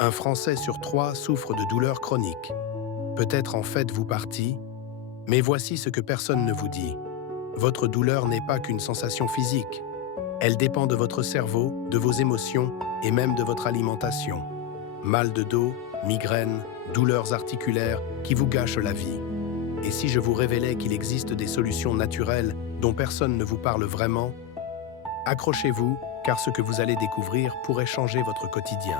Un Français sur 3 souffre de douleurs chroniques. Peut-être en faites-vous partie, mais voici ce que personne ne vous dit. Votre douleur n'est pas qu'une sensation physique. Elle dépend de votre cerveau, de vos émotions et même de votre alimentation. Mal de dos, migraines, douleurs articulaires qui vous gâchent la vie. Et si je vous révélais qu'il existe des solutions naturelles dont personne ne vous parle vraiment? Accrochez-vous, car ce que vous allez découvrir pourrait changer votre quotidien.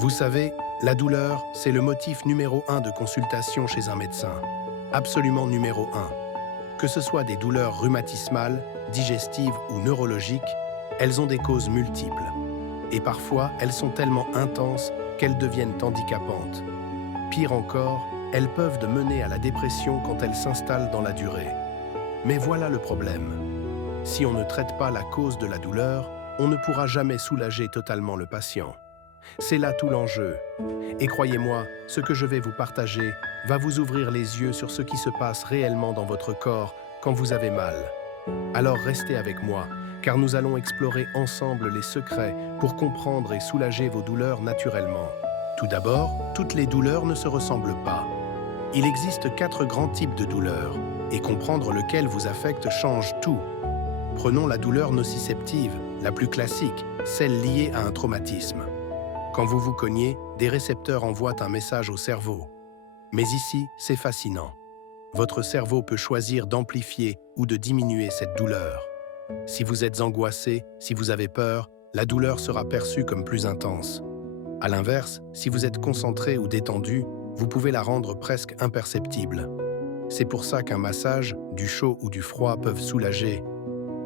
Vous savez, la douleur, c'est le motif numéro 1 de consultation chez un médecin. Absolument numéro 1. Que ce soit des douleurs rhumatismales, digestives ou neurologiques, elles ont des causes multiples. Et parfois, elles sont tellement intenses qu'elles deviennent handicapantes. Pire encore, elles peuvent mener à la dépression quand elles s'installent dans la durée. Mais voilà le problème. Si on ne traite pas la cause de la douleur, on ne pourra jamais soulager totalement le patient. C'est là tout l'enjeu. Et croyez-moi, ce que je vais vous partager va vous ouvrir les yeux sur ce qui se passe réellement dans votre corps quand vous avez mal. Alors restez avec moi, car nous allons explorer ensemble les secrets pour comprendre et soulager vos douleurs naturellement. Tout d'abord, toutes les douleurs ne se ressemblent pas. Il existe 4 grands types de douleurs, et comprendre lequel vous affecte change tout. Prenons la douleur nociceptive, la plus classique, celle liée à un traumatisme. Quand vous vous cognez, des récepteurs envoient un message au cerveau. Mais ici, c'est fascinant. Votre cerveau peut choisir d'amplifier ou de diminuer cette douleur. Si vous êtes angoissé, si vous avez peur, la douleur sera perçue comme plus intense. À l'inverse, si vous êtes concentré ou détendu, vous pouvez la rendre presque imperceptible. C'est pour ça qu'un massage, du chaud ou du froid peuvent soulager.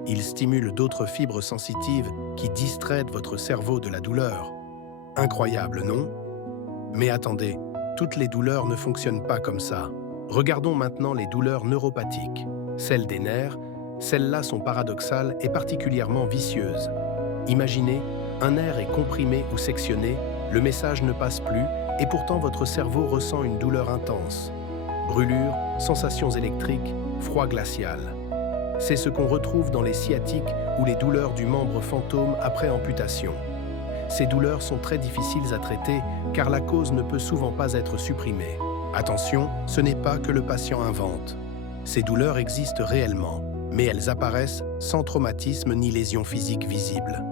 Ils stimulent d'autres fibres sensitives qui distraient votre cerveau de la douleur. Incroyable, non? Mais attendez, toutes les douleurs ne fonctionnent pas comme ça. Regardons maintenant les douleurs neuropathiques. Celles des nerfs, celles-là sont paradoxales et particulièrement vicieuses. Imaginez, un nerf est comprimé ou sectionné, le message ne passe plus et pourtant votre cerveau ressent une douleur intense. Brûlures, sensations électriques, froid glacial. C'est ce qu'on retrouve dans les sciatiques ou les douleurs du membre fantôme après amputation. Ces douleurs sont très difficiles à traiter car la cause ne peut souvent pas être supprimée. Attention, ce n'est pas que le patient invente. Ces douleurs existent réellement, mais elles apparaissent sans traumatisme ni lésion physique visible.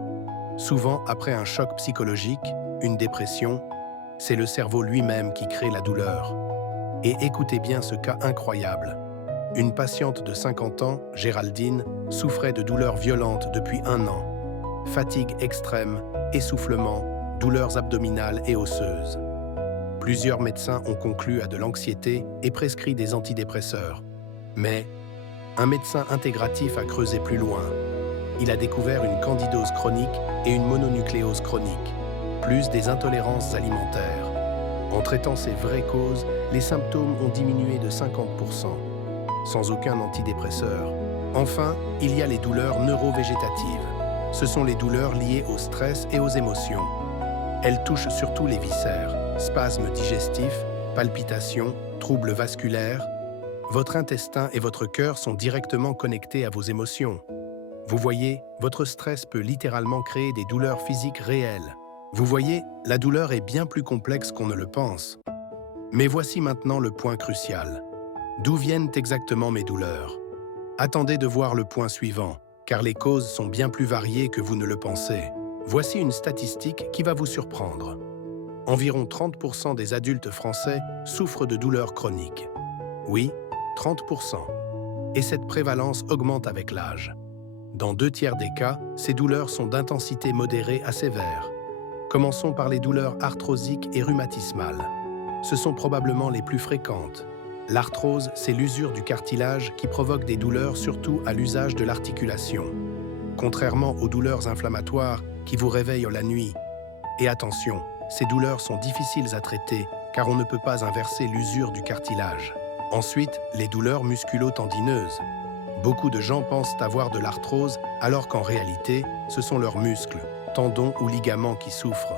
Souvent, après un choc psychologique, une dépression, c'est le cerveau lui-même qui crée la douleur. Et écoutez bien ce cas incroyable. Une patiente de 50 ans, Géraldine, souffrait de douleurs violentes depuis 1 an. Fatigue extrême, essoufflement, douleurs abdominales et osseuses. Plusieurs médecins ont conclu à de l'anxiété et prescrit des antidépresseurs. Mais un médecin intégratif a creusé plus loin. Il a découvert une candidose chronique et une mononucléose chronique, plus des intolérances alimentaires. En traitant ces vraies causes, les symptômes ont diminué de 50%, sans aucun antidépresseur. Enfin, il y a les douleurs neurovégétatives. Ce sont les douleurs liées au stress et aux émotions. Elles touchent surtout les viscères, spasmes digestifs, palpitations, troubles vasculaires. Votre intestin et votre cœur sont directement connectés à vos émotions. Vous voyez, votre stress peut littéralement créer des douleurs physiques réelles. Vous voyez, la douleur est bien plus complexe qu'on ne le pense. Mais voici maintenant le point crucial. D'où viennent exactement mes douleurs? Attendez de voir le point suivant, car les causes sont bien plus variées que vous ne le pensez. Voici une statistique qui va vous surprendre. Environ 30% des adultes français souffrent de douleurs chroniques. Oui, 30%. Et cette prévalence augmente avec l'âge. Dans 2/3 des cas, ces douleurs sont d'intensité modérée à sévère. Commençons par les douleurs arthrosiques et rhumatismales. Ce sont probablement les plus fréquentes. L'arthrose, c'est l'usure du cartilage qui provoque des douleurs surtout à l'usage de l'articulation. Contrairement aux douleurs inflammatoires qui vous réveillent la nuit. Et attention, ces douleurs sont difficiles à traiter car on ne peut pas inverser l'usure du cartilage. Ensuite, les douleurs musculo-tendineuses. Beaucoup de gens pensent avoir de l'arthrose alors qu'en réalité, ce sont leurs muscles, tendons ou ligaments qui souffrent.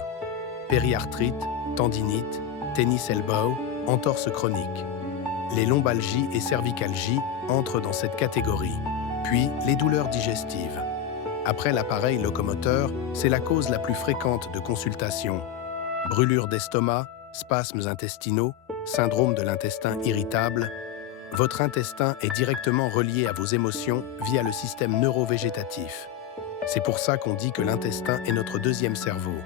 Périarthrite, tendinite, tennis elbow, entorse chronique. Les lombalgies et cervicalgies entrent dans cette catégorie. Puis, les douleurs digestives. Après l'appareil locomoteur, c'est la cause la plus fréquente de consultation. Brûlure d'estomac, spasmes intestinaux, syndrome de l'intestin irritable. Votre intestin est directement relié à vos émotions via le système neurovégétatif. C'est pour ça qu'on dit que l'intestin est notre deuxième cerveau.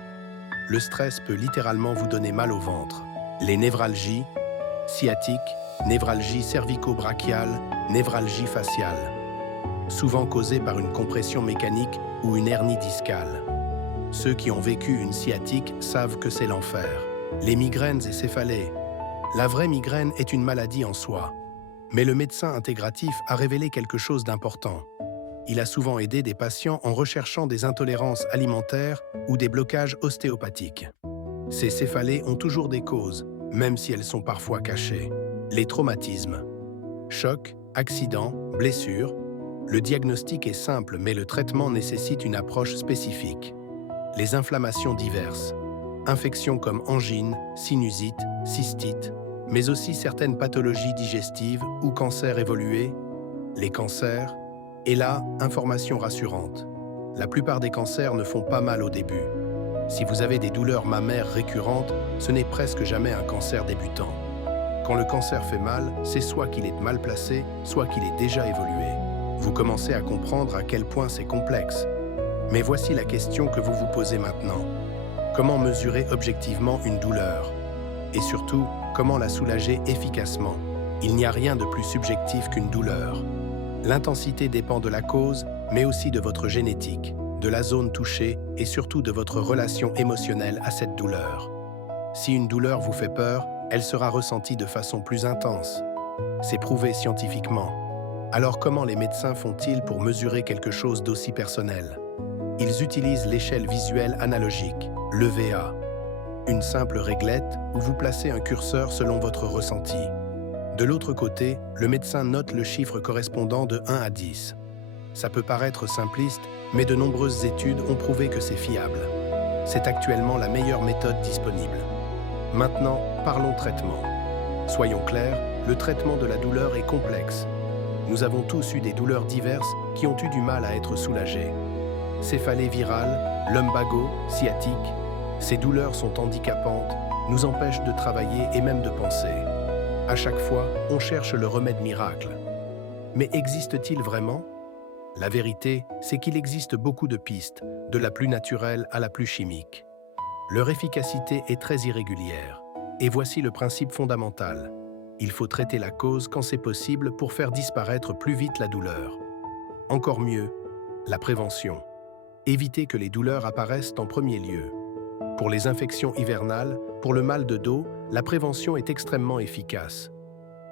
Le stress peut littéralement vous donner mal au ventre. Les névralgies, sciatiques, névralgie cervico-brachiale, névralgie faciale, souvent causées par une compression mécanique ou une hernie discale. Ceux qui ont vécu une sciatique savent que c'est l'enfer. Les migraines et céphalées. La vraie migraine est une maladie en soi. Mais le médecin intégratif a révélé quelque chose d'important. Il a souvent aidé des patients en recherchant des intolérances alimentaires ou des blocages ostéopathiques. Ces céphalées ont toujours des causes, même si elles sont parfois cachées. Les traumatismes. Choc, accident, blessure. Le diagnostic est simple, mais le traitement nécessite une approche spécifique. Les inflammations diverses. Infections comme angine, sinusite, cystite, mais aussi certaines pathologies digestives ou cancers évolués. Les cancers. Et là, information rassurante. La plupart des cancers ne font pas mal au début. Si vous avez des douleurs mammaires récurrentes, ce n'est presque jamais un cancer débutant. Quand le cancer fait mal, c'est soit qu'il est mal placé, soit qu'il est déjà évolué. Vous commencez à comprendre à quel point c'est complexe. Mais voici la question que vous vous posez maintenant. Comment mesurer objectivement une douleur? Et surtout, comment la soulager efficacement? Il n'y a rien de plus subjectif qu'une douleur. L'intensité dépend de la cause, mais aussi de votre génétique, de la zone touchée et surtout de votre relation émotionnelle à cette douleur. Si une douleur vous fait peur, elle sera ressentie de façon plus intense. C'est prouvé scientifiquement. Alors comment les médecins font-ils pour mesurer quelque chose d'aussi personnel? Ils utilisent l'échelle visuelle analogique, l'EVA, une simple réglette où vous placez un curseur selon votre ressenti. De l'autre côté, le médecin note le chiffre correspondant de 1 à 10. Ça peut paraître simpliste, mais de nombreuses études ont prouvé que c'est fiable. C'est actuellement la meilleure méthode disponible. Maintenant, parlons traitement. Soyons clairs, le traitement de la douleur est complexe. Nous avons tous eu des douleurs diverses qui ont eu du mal à être soulagées. Céphalée virale, lumbago, sciatique, ces douleurs sont handicapantes, nous empêchent de travailler et même de penser. À chaque fois, on cherche le remède miracle. Mais existe-t-il vraiment? La vérité, c'est qu'il existe beaucoup de pistes, de la plus naturelle à la plus chimique. Leur efficacité est très irrégulière. Et voici le principe fondamental. Il faut traiter la cause quand c'est possible pour faire disparaître plus vite la douleur. Encore mieux, la prévention. Éviter que les douleurs apparaissent en premier lieu. Pour les infections hivernales, pour le mal de dos, la prévention est extrêmement efficace.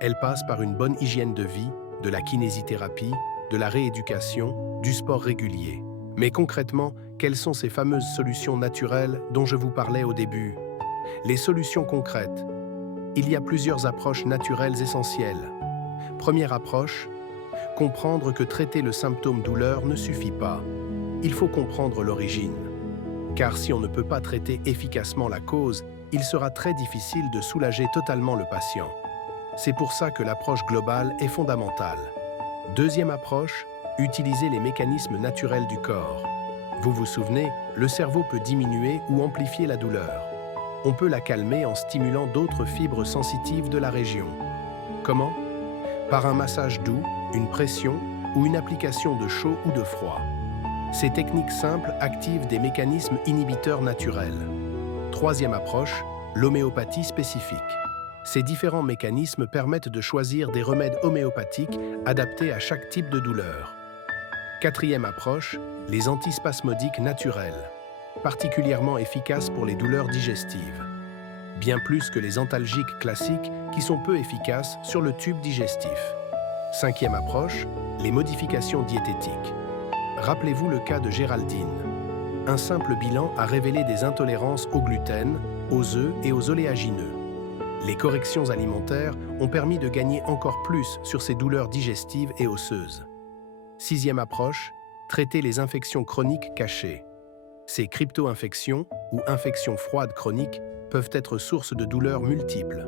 Elle passe par une bonne hygiène de vie, de la kinésithérapie, de la rééducation, du sport régulier. Mais concrètement, quelles sont ces fameuses solutions naturelles dont je vous parlais au début? Les solutions concrètes. Il y a plusieurs approches naturelles essentielles. Première approche, comprendre que traiter le symptôme douleur ne suffit pas. Il faut comprendre l'origine. Car si on ne peut pas traiter efficacement la cause, il sera très difficile de soulager totalement le patient. C'est pour ça que l'approche globale est fondamentale. Deuxième approche, utiliser les mécanismes naturels du corps. Vous vous souvenez, le cerveau peut diminuer ou amplifier la douleur. On peut la calmer en stimulant d'autres fibres sensitives de la région. Comment? Par un massage doux, une pression ou une application de chaud ou de froid. Ces techniques simples activent des mécanismes inhibiteurs naturels. Troisième approche, l'homéopathie spécifique. Ces différents mécanismes permettent de choisir des remèdes homéopathiques adaptés à chaque type de douleur. Quatrième approche, les antispasmodiques naturels, particulièrement efficaces pour les douleurs digestives. Bien plus que les antalgiques classiques qui sont peu efficaces sur le tube digestif. Cinquième approche, les modifications diététiques. Rappelez-vous le cas de Géraldine. Un simple bilan a révélé des intolérances au gluten, aux œufs et aux oléagineux. Les corrections alimentaires ont permis de gagner encore plus sur ces douleurs digestives et osseuses. Sixième approche, traiter les infections chroniques cachées. Ces crypto-infections ou infections froides chroniques peuvent être source de douleurs multiples.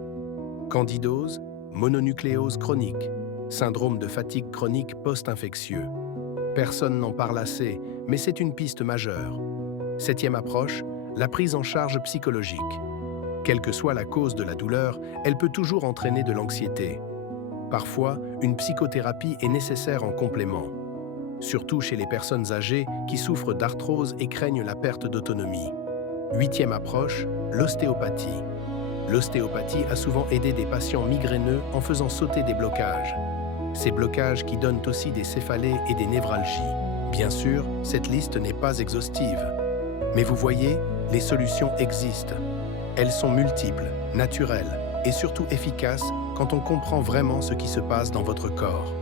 Candidose, mononucléose chronique, syndrome de fatigue chronique post-infectieux. Personne n'en parle assez, mais c'est une piste majeure. Septième approche, la prise en charge psychologique. Quelle que soit la cause de la douleur, elle peut toujours entraîner de l'anxiété. Parfois, une psychothérapie est nécessaire en complément, surtout chez les personnes âgées qui souffrent d'arthrose et craignent la perte d'autonomie. Huitième approche, l'ostéopathie. L'ostéopathie a souvent aidé des patients migraineux en faisant sauter des blocages. Ces blocages qui donnent aussi des céphalées et des névralgies. Bien sûr, cette liste n'est pas exhaustive. Mais vous voyez, les solutions existent. Elles sont multiples, naturelles et surtout efficaces quand on comprend vraiment ce qui se passe dans votre corps.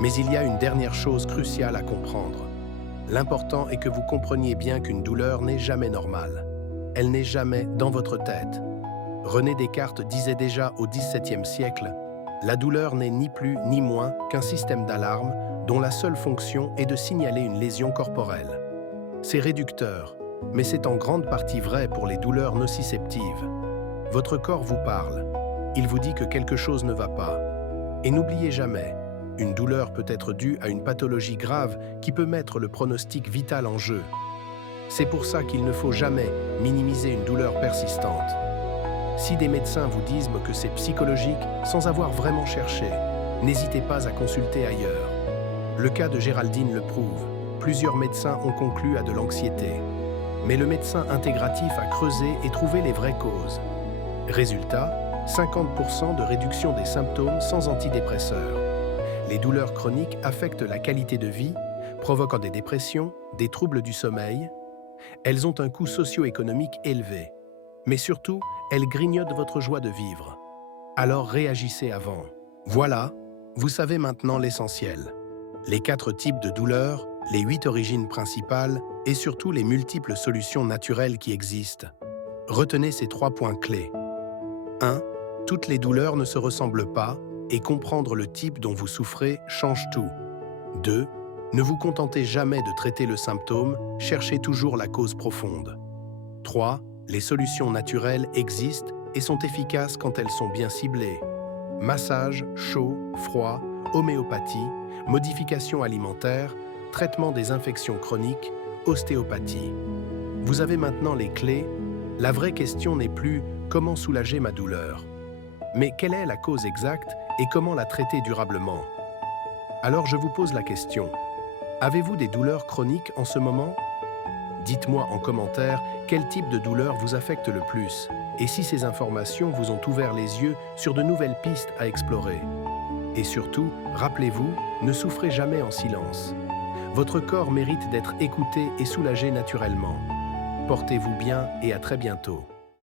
Mais il y a une dernière chose cruciale à comprendre. L'important est que vous compreniez bien qu'une douleur n'est jamais normale. Elle n'est jamais dans votre tête. René Descartes disait déjà au XVIIe siècle « La douleur n'est ni plus ni moins qu'un système d'alarme dont la seule fonction est de signaler une lésion corporelle. » C'est réducteur, mais c'est en grande partie vrai pour les douleurs nociceptives. Votre corps vous parle. Il vous dit que quelque chose ne va pas. Et n'oubliez jamais, une douleur peut être due à une pathologie grave qui peut mettre le pronostic vital en jeu. C'est pour ça qu'il ne faut jamais minimiser une douleur persistante. Si des médecins vous disent que c'est psychologique sans avoir vraiment cherché, n'hésitez pas à consulter ailleurs. Le cas de Géraldine le prouve. Plusieurs médecins ont conclu à de l'anxiété. Mais le médecin intégratif a creusé et trouvé les vraies causes. Résultat, 50% de réduction des symptômes sans antidépresseurs. Les douleurs chroniques affectent la qualité de vie, provoquant des dépressions, des troubles du sommeil. Elles ont un coût socio-économique élevé. Mais surtout, elles grignotent votre joie de vivre. Alors réagissez avant. Voilà, vous savez maintenant l'essentiel. Les 4 types de douleurs, les 8 origines principales et surtout les multiples solutions naturelles qui existent. Retenez ces 3 points clés. 1. Toutes les douleurs ne se ressemblent pas et comprendre le type dont vous souffrez change tout. 2. Ne vous contentez jamais de traiter le symptôme, cherchez toujours la cause profonde. 3. Les solutions naturelles existent et sont efficaces quand elles sont bien ciblées. Massage, chaud, froid, homéopathie, modification alimentaire, traitement des infections chroniques, ostéopathie. Vous avez maintenant les clés. La vraie question n'est plus « comment soulager ma douleur ?», mais quelle est la cause exacte et comment la traiter durablement ? Alors je vous pose la question. Avez-vous des douleurs chroniques en ce moment ? Dites-moi en commentaire quel type de douleur vous affecte le plus et si ces informations vous ont ouvert les yeux sur de nouvelles pistes à explorer. Et surtout, rappelez-vous, ne souffrez jamais en silence. Votre corps mérite d'être écouté et soulagé naturellement. Portez-vous bien et à très bientôt.